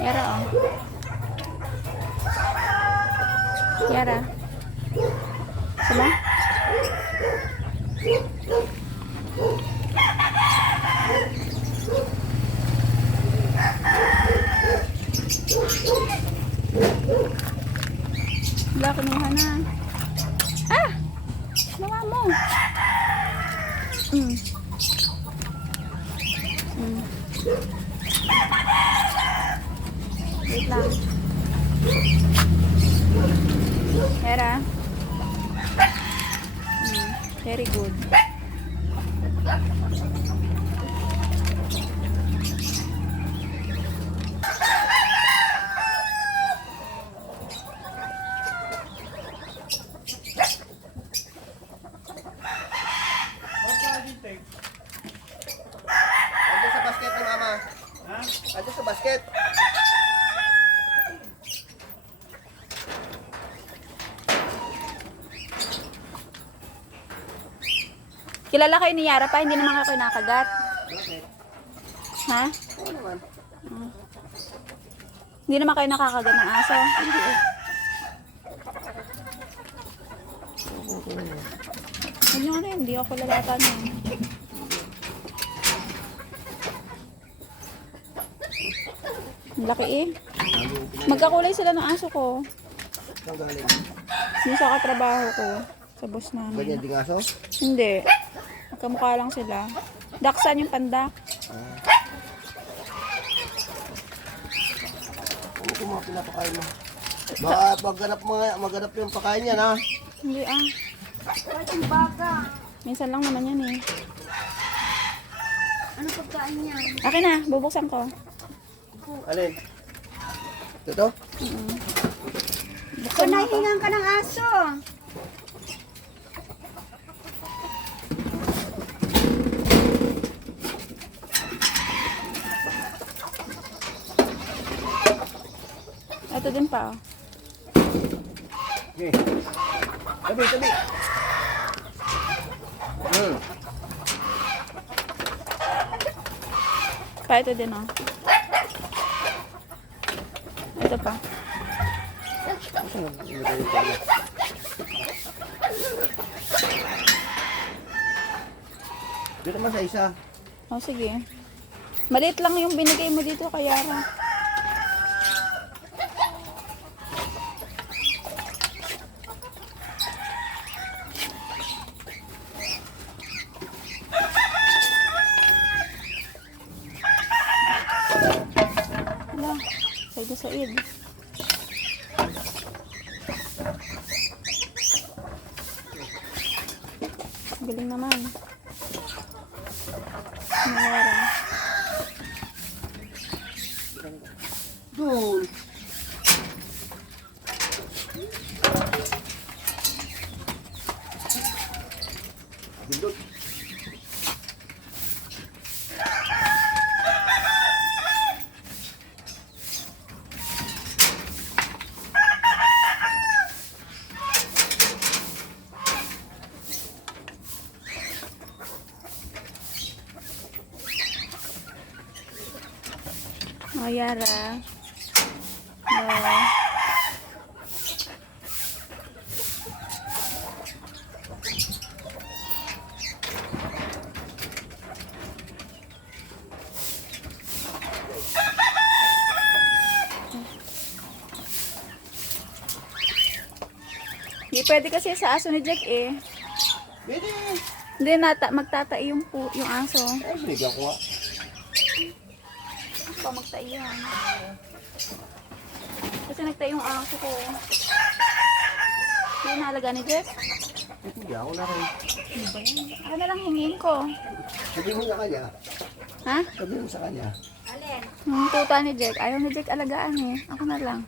Yara, oh. Yara. Sila? Wala, kinuha na. Ah! Nawa mo. Wait lang. Hera. Very good. Andun sa basket ng mama. Ha? Andun sa basket. Kilala kayo ni Yara pa, hindi naman kayo kinakagat. Bakit? Ha? Oo naman. Hindi naman kayo nakakagat ng aso. Hindi ano, hindi ako lalatan yun. Ang laki eh. Magkakulay sila ng aso ko. Saan galing? Yung sa katrabaho ko. Sa boss namin. Ganyan ding aso? Hindi. Magkamukha lang sila. Daksan yung pandak. Ano kung mga pinapakain mo? Baka maghanap yung pakain niyan ha? Hindi ah. Minsan lang naman yan eh. Ano pagkain niya? Akin na, bubuksan ko. Alin? Ito? Buksan mo ako. Panahingan ka ng aso. Ito din pa oh. Okay. Tabi, tabi. Pa ito din oh. Ito pa. Dito naman sa isa. Oh sige. Maliit lang yung binigay mo dito kay Yara. Hala, Saida Said. Galing naman. Yara. Doon. Bindot. Oh, Yara. Hello. Hindi pwede kasi sa aso ni Jack eh. Pwede. Hindi magtatai yung aso. Ay, binigyan ko nga. Pa magtaihan. Kasi nagtayo yung aso ko. Hindi nahalaga ni Jack. Hindi ako na rin. Ano ba yan? Ako na lang hingin ko. Sabihin mo sa kanya. Ha? Sabihin mo sa kanya. Alin? Yung tuta ni Jack. Ayaw ni Jack alagaan eh. Ako na lang.